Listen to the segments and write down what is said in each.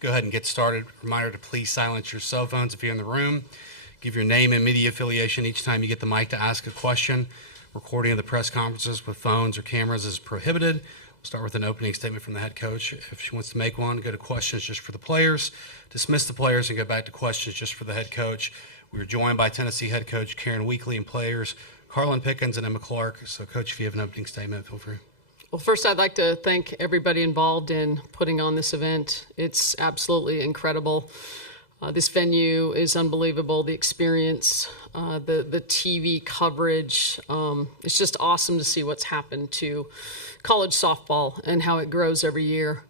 Go ahead and get started. Reminder to please silence your cell phones if you're in the room. Give your name and media affiliation each time you get the mic to ask a question. Recording of the press conferences with phones or cameras is prohibited. We'll start with an opening statement from the head coach. If she wants to make one, go to questions just for the players. Dismiss the players and go back to questions just for the head coach. We were joined by Tennessee head coach Karen Weekly and players Karlyn Pickens and Emma Clarke. So, Coach, if you have an opening statement, feel free. Well, first, I'd like to thank everybody involved in putting on this event. It's absolutely incredible. This venue is unbelievable. The experience, the TV coverage, it's just awesome to see what's happened to college softball and how it grows every year.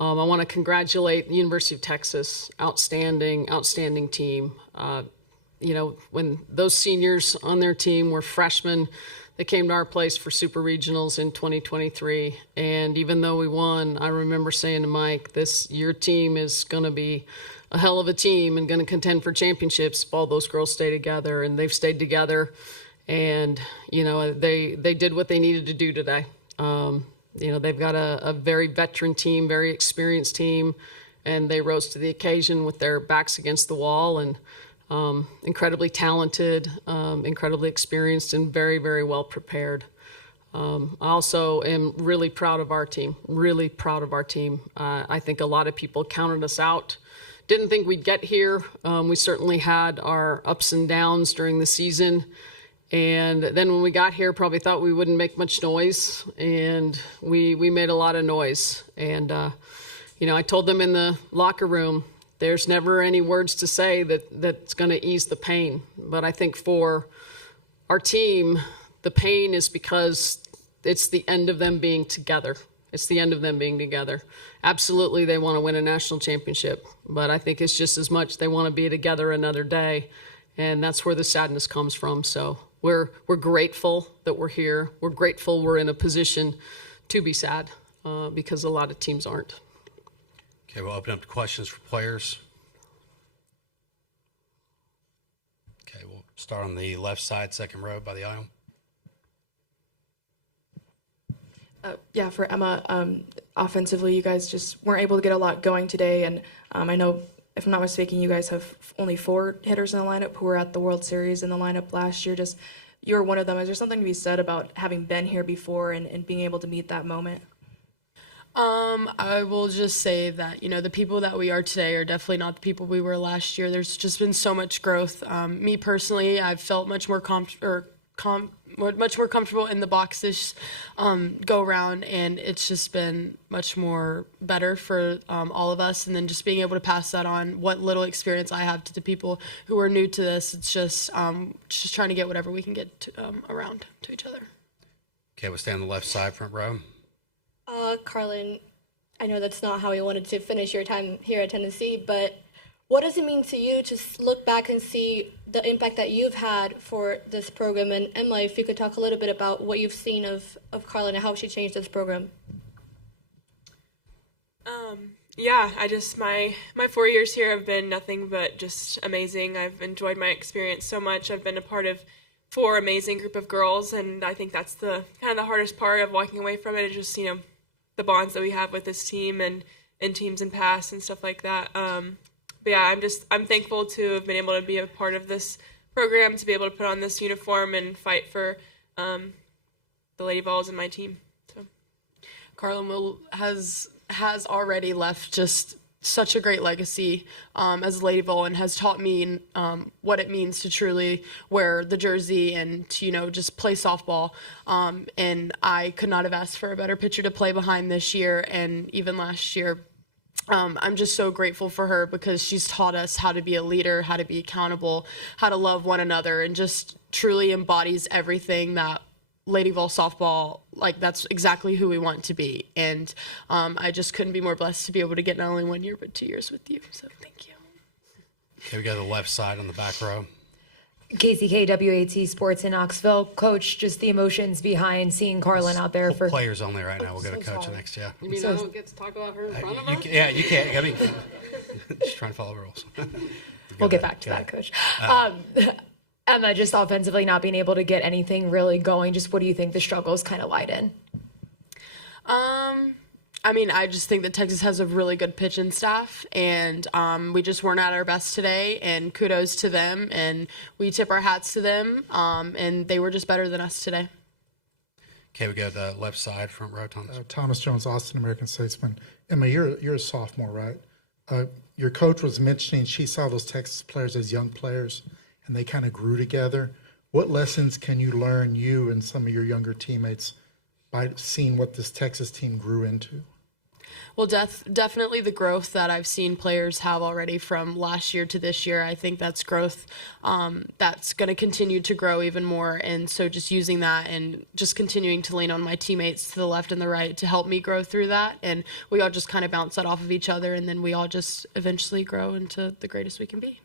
I want to congratulate the University of Texas. Outstanding team. When those seniors on their team were freshmen, they came to our place for Super Regionals in 2023. And even though we won, I remember saying to Mike, your team is going to be a hell of a team and going to contend for championships if all those girls stay together. And they've stayed together. And, they did what they needed to do today. They've got a very veteran team, very experienced team. And they rose to the occasion with their backs against the wall and incredibly talented, incredibly experienced, and very, very well prepared. I also am really proud of our team, I think a lot of people counted us out. Didn't think we'd get here. We certainly had our ups and downs during the season. And then when we got here, probably thought we wouldn't make much noise. And we made a lot of noise. And, I told them in the locker room, there's never any words to say that's going to ease the pain. But I think for our team, the pain is because it's the end of them being together. Absolutely, they want to win a national championship. But I think it's just as much they want to be together another day. And that's where the sadness comes from. So we're grateful that we're here. We're grateful we're in a position to be sad because a lot of teams aren't. Okay, we'll open up to questions for players. Okay, we'll start on the left side, second row by the aisle. For Emma, offensively, you guys just weren't able to get a lot going today. And I know, if I'm not mistaken, you guys have only 4 hitters in the lineup who were at the World Series in the lineup last year. Just, you're one of them. Is there something to be said about having been here before and being able to meet that moment? I will just say that, the people that we are today are definitely not the people we were last year. There's just been so much growth. Me personally, I've felt much more much more comfortable in the box this go around, and it's just been much more better for all of us. And then just being able to pass that on, what little experience I have, to the people who are new to this. It's just trying to get whatever we can get around to each other. Okay, we'll stay on the left side, front row. Karlyn, I know that's not how you wanted to finish your time here at Tennessee, but what does it mean to you to look back and see the impact that you've had for this program? And Emma, if you could talk a little bit about what you've seen of Karlyn and how she changed this program. My 4 years here have been nothing but just amazing. I've enjoyed my experience so much. I've been a part of 4 amazing group of girls, and I think that's the kind of the hardest part of walking away from it, is just, the bonds that we have with this team and teams in past and stuff like that. I'm thankful to have been able to be a part of this program, to be able to put on this uniform and fight for the Lady Vols and my team. So, Karlyn has already left just such a great legacy as a Lady Vol, and has taught me what it means to truly wear the jersey and to, just play softball. And I could not have asked for a better pitcher to play behind this year and even last year. I'm just so grateful for her, because she's taught us how to be a leader, how to be accountable, how to love one another, and just truly embodies everything that Lady Vol softball, that's exactly who we want to be. And I just couldn't be more blessed to be able to get not only 1 year, but 2 years with you. So thank you. Okay, we got the left side on the back row. KCK WAT Sports in Knoxville. Coach, just the emotions behind seeing Karlyn out there for players only right now. We'll go to Coach next. Yeah. You mean I don't get to talk about her in front of her? You can't. I mean, just trying to follow rules. We'll get back to that, Coach. Emma, just offensively not being able to get anything really going. Just what do you think the struggles kind of lied in? I mean, I just think that Texas has a really good pitching staff, and we just weren't at our best today, and kudos to them, and we tip our hats to them, and they were just better than us today. Okay, we go to the left side, front row, Thomas. Thomas Jones, Austin American Statesman. Emma, you're a sophomore, right? Your coach was mentioning she saw those Texas players as young players, and they kind of grew together. What lessons can you learn, you and some of your younger teammates, by seeing what this Texas team grew into? Well, definitely the growth that I've seen players have already from last year to this year. I think that's growth that's going to continue to grow even more. And so just using that and just continuing to lean on my teammates to the left and the right to help me grow through that. And we all just kind of bounce that off of each other. And then we all just eventually grow into the greatest we can be.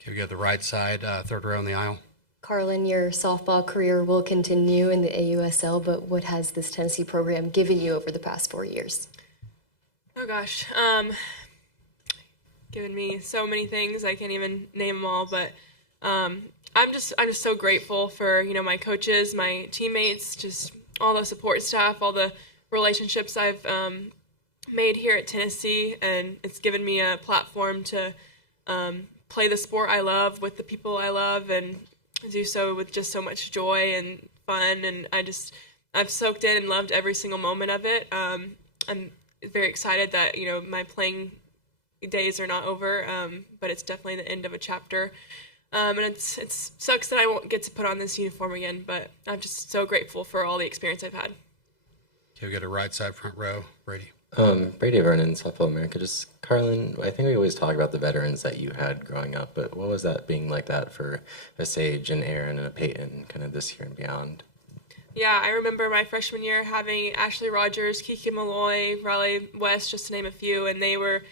Okay, we go to the right side, third row in the aisle. Karlyn, your softball career will continue in the AUSL, but what has this Tennessee program given you over the past 4 years? Oh gosh, given me so many things. I can't even name them all, but I'm just so grateful for my coaches, my teammates, just all the support staff, all the relationships I've made here at Tennessee, and it's given me a platform to play the sport I love with the people I love, and do so with just so much joy and fun. And I've soaked in and loved every single moment of it. I'm very excited that my playing days are not over, but it's definitely the end of a chapter. And it sucks that I won't get to put on this uniform again, but I'm just so grateful for all the experience I've had. Okay, we go to right side, front row, Brady. Brady Vernon, Softball America. Just Karlyn, I think we always talk about the veterans that you had growing up, but what was that being like that for a Sage and Aaron and a Peyton kind of this year and beyond? Yeah, I remember my freshman year having Ashley Rogers, Kiki Malloy, Riley West, just to name a few, and they were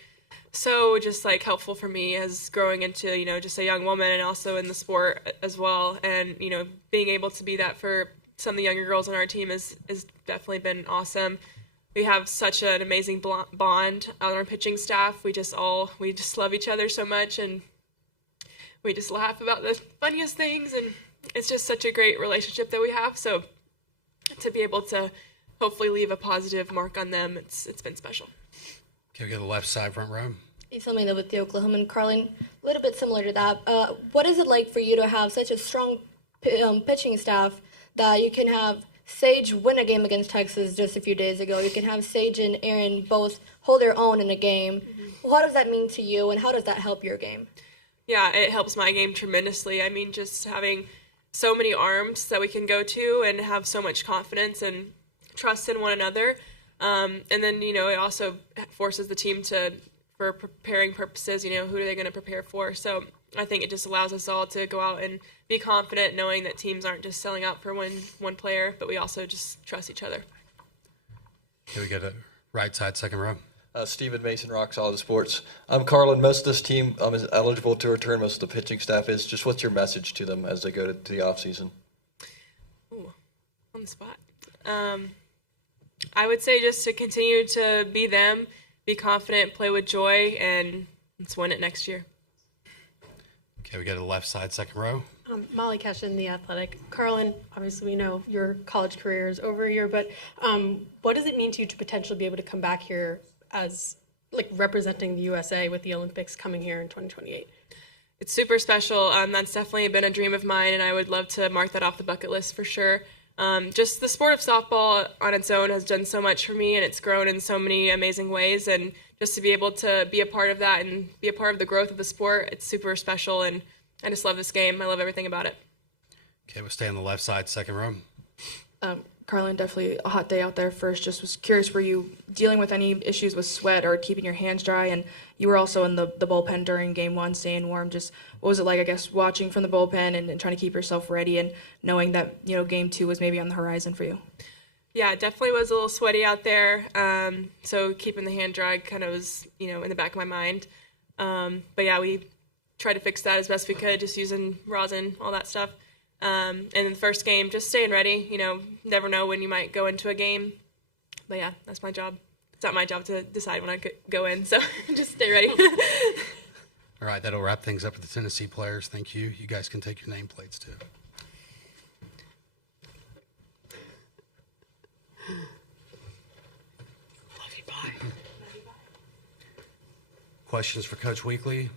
so just helpful for me as growing into, just a young woman and also in the sport as well. And, being able to be that for some of the younger girls on our team has definitely been awesome. We have such an amazing bond on our pitching staff. We just love each other so much, and we just laugh about the funniest things, and it's just such a great relationship that we have. So to be able to hopefully leave a positive mark on them, it's been special. Okay, we go to the left side, front row. Tell me that with the Oklahoman, Karlyn, a little bit similar to that. What is it like for you to have such a strong pitching staff that you can have Sage win a game against Texas just a few days ago? You can have Sage and Aaron both hold their own in a game. Mm-hmm. What does that mean to you, and how does that help your game? Yeah, it helps my game tremendously. I mean, just having so many arms that we can go to and have so much confidence and trust in one another. And then, it also forces the team for preparing purposes, who are they going to prepare for? So I think it just allows us all to go out and be confident, knowing that teams aren't just selling out for one player, but we also just trust each other. Here we go to right side, second row. Stephen Mason, Rock Solid Sports. Karlyn, most of this team is eligible to return. Most of the pitching staff is. Just what's your message to them as they go to the off season? Ooh, on the spot. I would say just to continue to be them, be confident, play with joy, and let's win it next year. Okay, we go to the left side, second row. Molly Cashin, The Athletic. Karlyn, obviously we know your college career is over here, but what does it mean to you to potentially be able to come back here as representing the USA with the Olympics coming here in 2028? It's super special. That's definitely been a dream of mine, and I would love to mark that off the bucket list for sure. Just the sport of softball on its own has done so much for me, and it's grown in so many amazing ways, and just to be able to be a part of that and be a part of the growth of the sport, it's super special, and I just love this game. I love everything about it. Okay, we'll stay on the left side, second row. Karlyn, definitely a hot day out there first. Just was curious, were you dealing with any issues with sweat or keeping your hands dry? And you were also in the bullpen during game one, staying warm. Just what was it like, I guess, watching from the bullpen and trying to keep yourself ready and knowing that, game two was maybe on the horizon for you? Yeah, it definitely was a little sweaty out there. So keeping the hand dry kind of was, in the back of my mind. But yeah, we tried to fix that as best we could, just using rosin, all that stuff. And in the first game, just staying ready. Never know when you might go into a game. But yeah, that's my job. It's not my job to decide when I could go in, so just stay ready. All right, that'll wrap things up with the Tennessee players. Thank you. You guys can take your nameplates too. questions for Coach Weekly?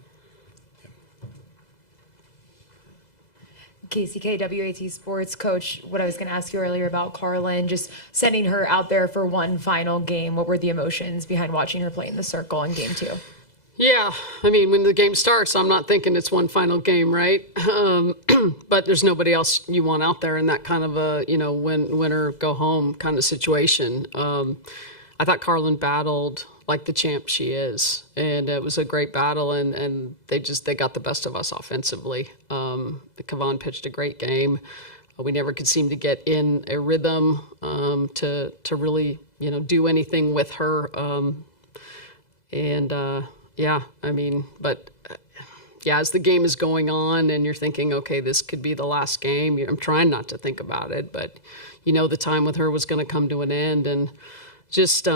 KCK WAT Sports Coach, what I was going to ask you earlier about Karlyn, just sending her out there for one final game. What were the emotions behind watching her play in the circle in game 2? Yeah, I mean, when the game starts, I'm not thinking it's one final game, right? But there's nobody else you want out there in that kind of a, win or go home kind of situation. I thought Karlyn battled like the champ she is, and it was a great battle, and they got the best of us offensively. Kavon pitched a great game. We never could seem to get in a rhythm to really, do anything with her. As the game is going on and you're thinking, okay, this could be the last game, I'm trying not to think about it, but the time with her was going to come to an end, and just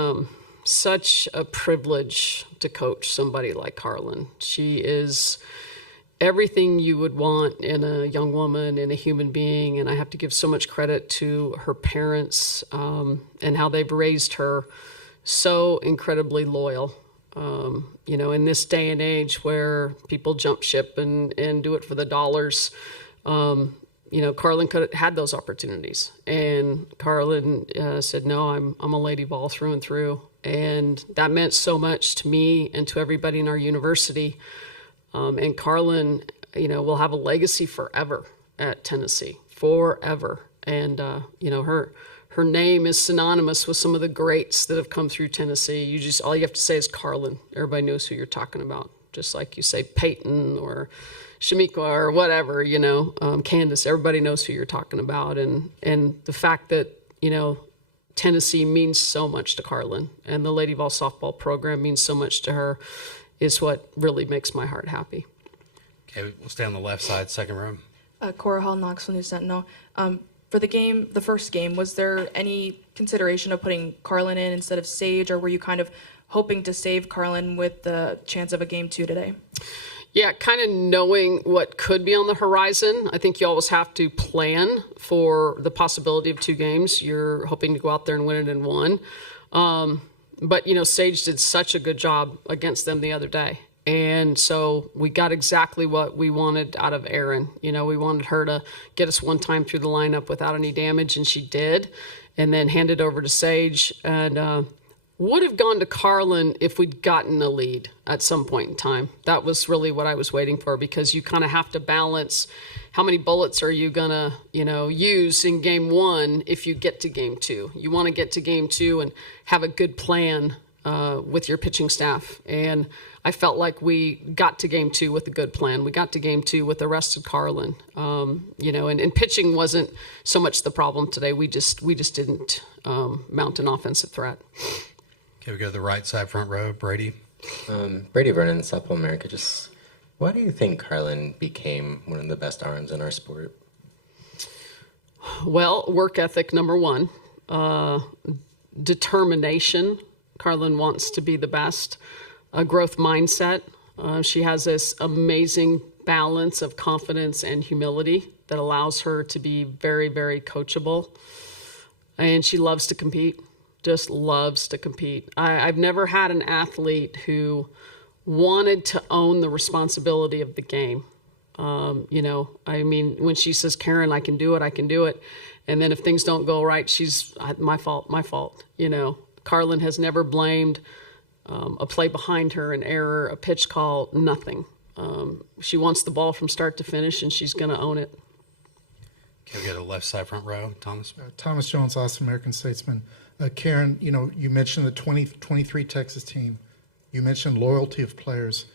such a privilege to coach somebody like Karlyn. She is everything you would want in a young woman, in a human being, and I have to give so much credit to her parents and how they've raised her so incredibly loyal. In this day and age where people jump ship and do it for the dollars, Karlyn could have had those opportunities. And Karlyn said, no, I'm a Lady Vol through and through. And that meant so much to me and to everybody in our university. And Karlyn, will have a legacy forever at Tennessee, forever. And, her name is synonymous with some of the greats that have come through Tennessee. All you have to say is Karlyn. Everybody knows who you're talking about. Just like you say Peyton or Shamika or whatever, Candace, everybody knows who you're talking about. And the fact that, Tennessee means so much to Karlyn, and the Lady Vol softball program means so much to her, is what really makes my heart happy. Okay, we'll stay on the left side, second row. Cora Hall, Knoxville News Sentinel. For the first game, was there any consideration of putting Karlyn in instead of Sage, or were you kind of hoping to save Karlyn with the chance of a game 2 today? Yeah, kind of knowing what could be on the horizon. I think you always have to plan for the possibility of 2 games. You're hoping to go out there and win it in 1. But, Sage did such a good job against them the other day. And so we got exactly what we wanted out of Erin. We wanted her to get us one time through the lineup without any damage, and she did. And then hand it over to Sage. And would have gone to Karlyn if we'd gotten a lead at some point in time. That was really what I was waiting for, because you kind of have to balance how many bullets are you going to, use in game 1 if you get to game 2. You want to get to game 2 and have a good plan with your pitching staff. And I felt like we got to game 2 with a good plan. We got to game 2 with arrested Karlyn. And pitching wasn't so much the problem today. We just didn't mount an offensive threat. Okay, we go to the right side, front row. Brady. Brady Vernon, Southpaw America. Just why do you think Karlyn became one of the best arms in our sport? Well, work ethic, number 1. Determination. Karlyn wants to be the best. A growth mindset. She has this amazing balance of confidence and humility that allows her to be very, very coachable. And she loves to compete, just loves to compete. I've never had an athlete who wanted to own the responsibility of the game. When she says, Karen, I can do it. And then if things don't go right, she's my fault. Karlyn has never blamed a play behind her, an error, a pitch call, nothing. She wants the ball from start to finish, and she's going to own it. Okay, we go to the left side, front row. Thomas. Thomas Jones, Austin American Statesman. Karen, you mentioned the 23 Texas team. You mentioned loyalty of players.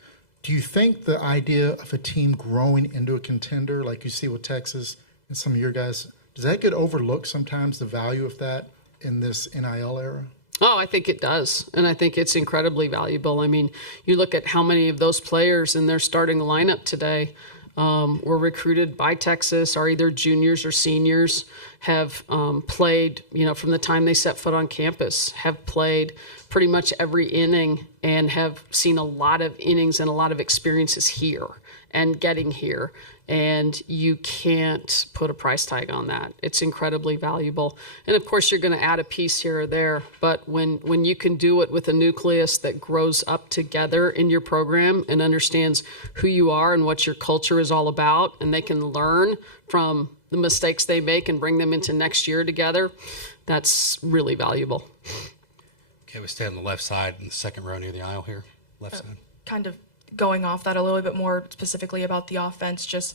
Do you think the idea of a team growing into a contender, like you see with Texas and some of your guys, does that get overlooked sometimes, the value of that in this NIL era? Oh, I think it does. And I think it's incredibly valuable. I mean, you look at how many of those players in their starting lineup today were recruited by Texas, are either juniors or seniors, have played, from the time they set foot on campus, have played pretty much every inning and have seen a lot of innings and a lot of experiences here and getting here. and you can't put a price tag on that. It's incredibly valuable. And of course, you're going to add a piece here or there, but when you can do it with a nucleus that grows up together in your program and understands who you are and what your culture is all about, and they can learn from the mistakes they make and bring them into next year together, that's really valuable. Okay, we stay on the left side in the second row near the aisle here. Left side. Kind of going off that a little bit more specifically about the offense, just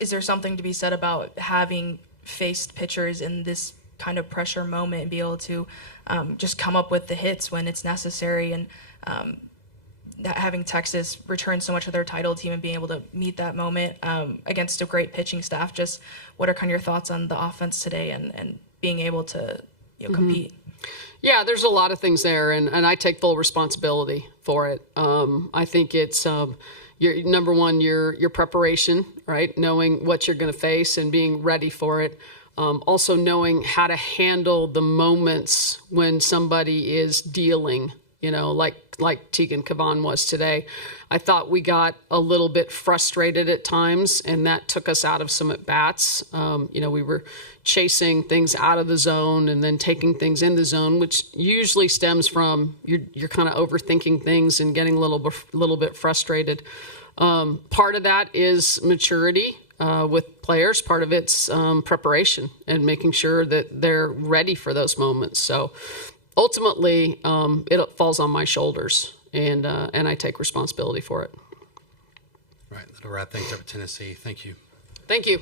is there something to be said about having faced pitchers in this kind of pressure moment and be able to just come up with the hits when it's necessary, and having Texas return so much of their title team and being able to meet that moment against a great pitching staff? Just what are kind of your thoughts on the offense today and being able to compete? Yeah, there's a lot of things there, and I take full responsibility for it. I think it's your number one, your preparation, right? Knowing what you're going to face and being ready for it. Also knowing how to handle the moments when somebody is dealing, like Tegan Cavan was today. I thought we got a little bit frustrated at times, and that took us out of some at-bats. We were chasing things out of the zone and then taking things in the zone, which usually stems from you're kind of overthinking things and getting a little bit frustrated. Part of that is maturity with players. Part of it's preparation and making sure that they're ready for those moments. So ultimately, it falls on my shoulders, and I take responsibility for it. Right, that'll wrap things up at Tennessee. Thank you. Thank you.